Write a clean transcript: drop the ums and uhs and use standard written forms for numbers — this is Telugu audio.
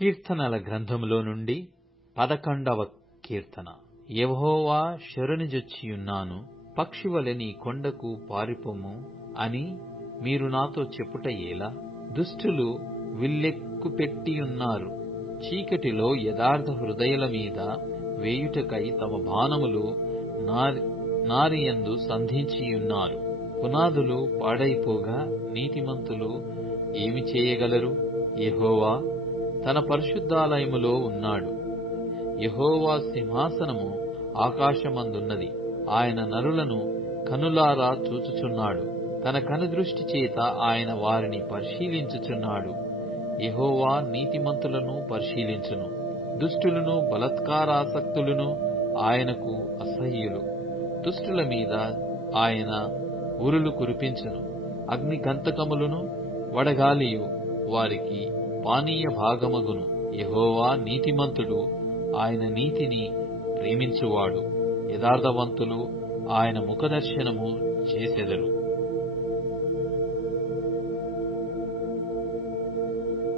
కీర్తనల గ్రంథములో నుండి 11వ కీర్తన. యెహోవా శరణుజొచ్చియున్నాను, పక్షివలె నీ కొండకు పారిపొమ్ము అని మీరు నాతో చెప్పుట ఏలా? దుష్టులు విల్లెక్కుపెట్టియున్నారు, చీకటిలో యథార్థ హృదయుల మీద వేయుటకై తమ బాణములు నారియందు సంధించియున్నారు. పునాదులు పాడైపోగా నీతిమంతులు ఏమి చేయగలరు? యెహోవా తన పరిశుద్ధాలయములో ఉన్నాడు. యెహోవా సింహాసనము ఆకాశమందున్నది. ఆయన నరులను కనులారా చూచుచున్నాడు. తన కనుదృష్టి చేత ఆయన వారిని పరిశీలించుచున్నాడు. యెహోవా నీతిమంతులను పరిశీలించును. దుష్టులను బలాత్కారాసక్తులను ఆయనకు అసహ్యులు. దుష్టుల మీద ఆయన ఉరులు కురిపించును. అగ్నిగంతకములను వడగాలియు వారికి పానీయ భాగమగును. యెహోవా నీతిమంతుడు, ఆయన నీతిని ప్రేమించువాడు. యథార్థవంతులు ఆయన ముఖదర్శనము చేసెదరు.